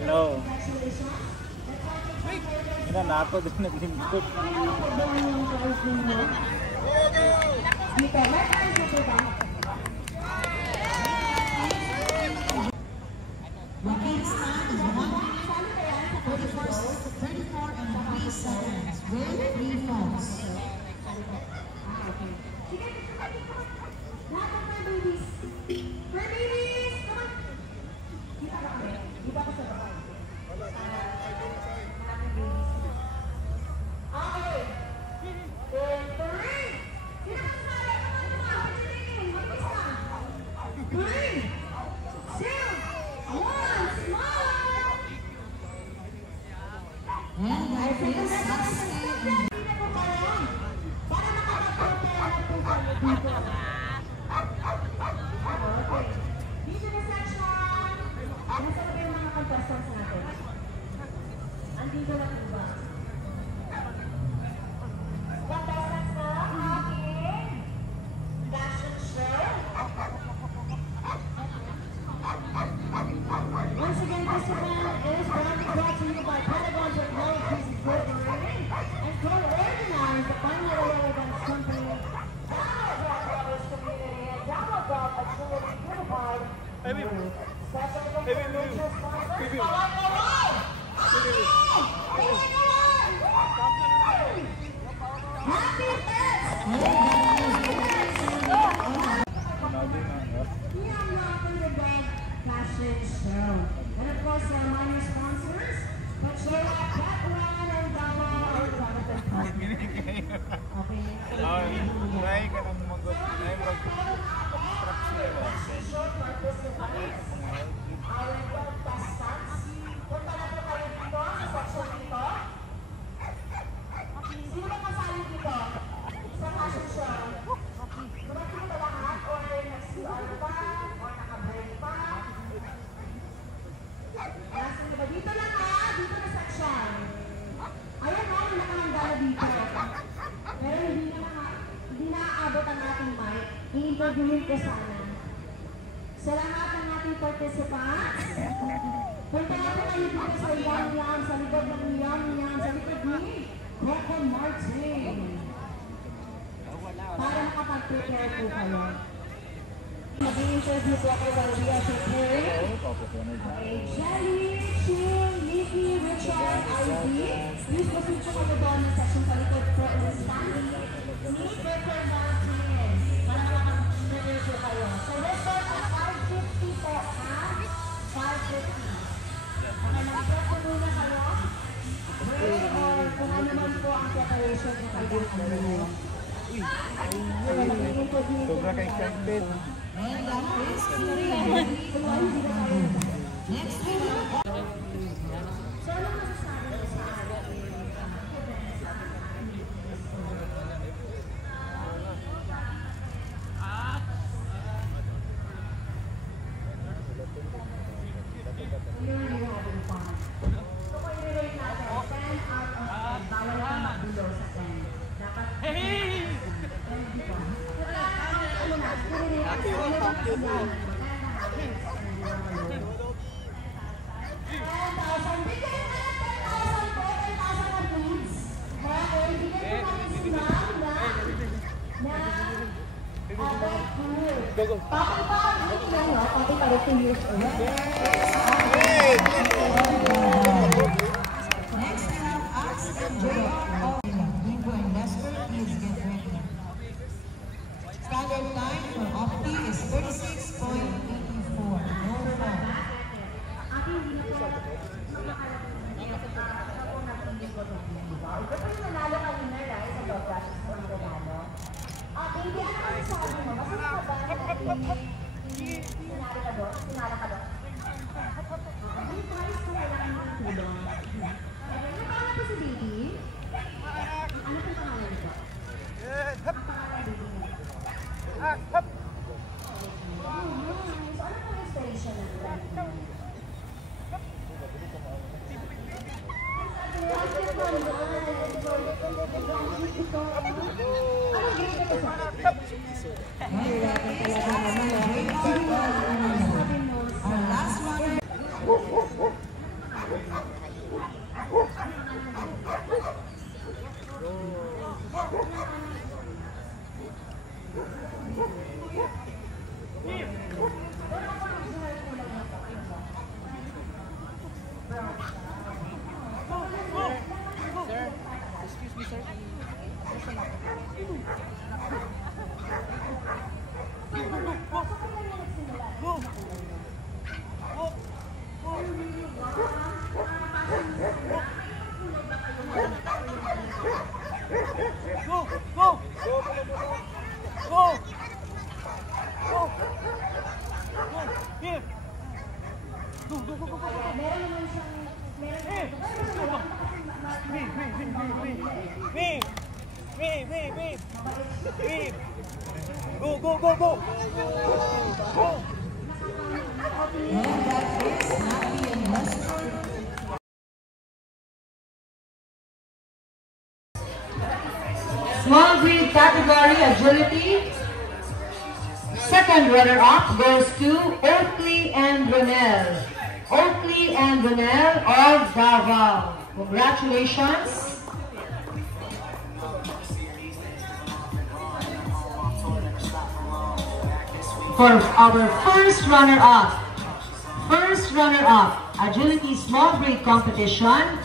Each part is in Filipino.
Hello. Ina na ako din naglingkod. interviewin ko sana. Sa lahat ng ating participants, punta na po kayo dito sa Yam, sa likod ng Yam, sa likod ni Coco Martin. Para makapag-prepare po kayo. Mag-i-interview po ako sa Ria Secretary. Okay, Jelly, Chill, Nikki, Richard, Ivy. Please proceed po kayo doon ng section sa likod po ng standing ni Coco Martin. Para makapag-prepare po kayo. So let's start at 5:50 po, ha? 5:50. Okay, mag-prep po muna kayo. Pray or kung ano man po ang preparation na kailangan mo. Sobra ka excited. And that is next we have So, ano masasabi mo sa ating you're having fun. So, kung i-rate natin, 10 out of 10, bawal ka mag-below sa 10. Dapat 10, di ba? Ano na, i-rate natin. 10,000. Bigyan na ng 10,000 po. 10,000 ang leads. Okay, bigyan mo namin si Ma'am na about 2 years. Pati pa, hindi lang no? Pati pa rin 2 years old. next we have Ax and JR. Bingo and Lester, please get ready. Standard time for Opti is 36.84. No more. Ate, hindi na po makakalaman kasi ako nag-ingin ko ng diba? Ito pa yung nanalo kanina, right? Sa dog process ko ang nanalo. Baby, ano ang sabi mo? Masaya ka ba na sinala ka doon? Sinala ka doon? Ang price ko kailangan mo ng tulong. Ano pangalan ko si Baby? Ano pong pangalan ko? Ang pangalan Baby mo? So, ano pong inspiration ng life mo? Our last one. Small breed category agility. Second runner-up goes to Oakley and Ronel. Oakley and Ronel of Davao. Congratulations. For our first runner-up, agility small breed competition,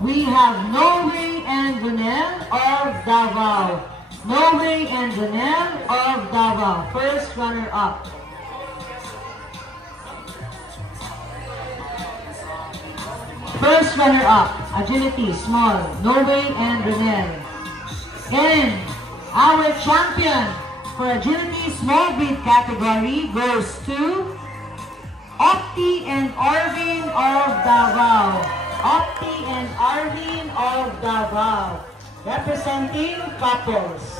we have Norway and Ronel of Davao. Norway and Ronel of Davao, first runner-up. First runner-up, agility small, Norway and Ronel. And our champion for agility small breed category goes to Opti and Arvin of Davao. Opti and Arvin of Davao, representing couples.